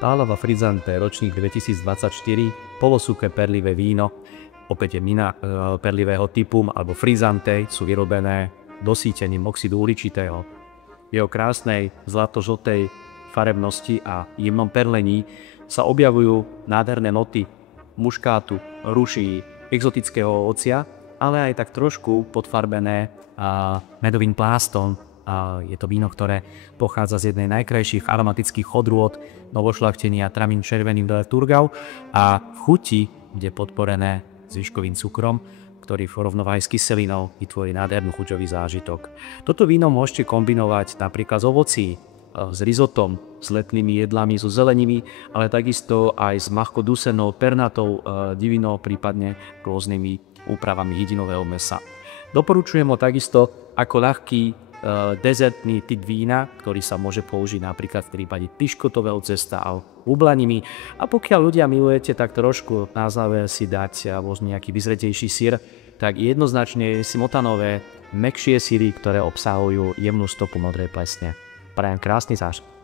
Pálava Frizzante, ročník 2024, polosuché perlivé víno, opäť je perlivého typu, alebo Frizzante, sú vyrobené dosýtením oxidu uhličitého. V jeho krásnej zlato-žltej farebnosti a jemnom perlení sa objavujú nádherné noty muškátu, ruší, exotického ovocia, ale aj tak trošku podfarbené medovým plástom. Je to víno, ktoré pochádza z jednej najkrajších aromatických odrôd novošľachtenia Tramín červený do Thurgau a v chuti je podporené zvyškovým cukrom, ktorý v rovnováhe s kyselinou vytvorí nádhernú chuťový zážitok. Toto víno môžete kombinovať napríklad z ovocí, s rizotom, s letnými jedlami, so zelenými, ale takisto aj s mahko dusenou, pernatou divinou, prípadne rôznymi úpravami hydinového mäsa. Doporučujem ho takisto ako ľahký dezertný typ vína, ktorý sa môže použiť napríklad v prípade piškotového cesta alebo bublaniny. A pokiaľ ľudia milujete, tak trošku na záver si dať možno nejaký vyzretejší syr, tak jednoznačne smotanové, mäkšie syry, ktoré obsahujú jemnú stopu modrej plesne. Prajem krásny zážitok.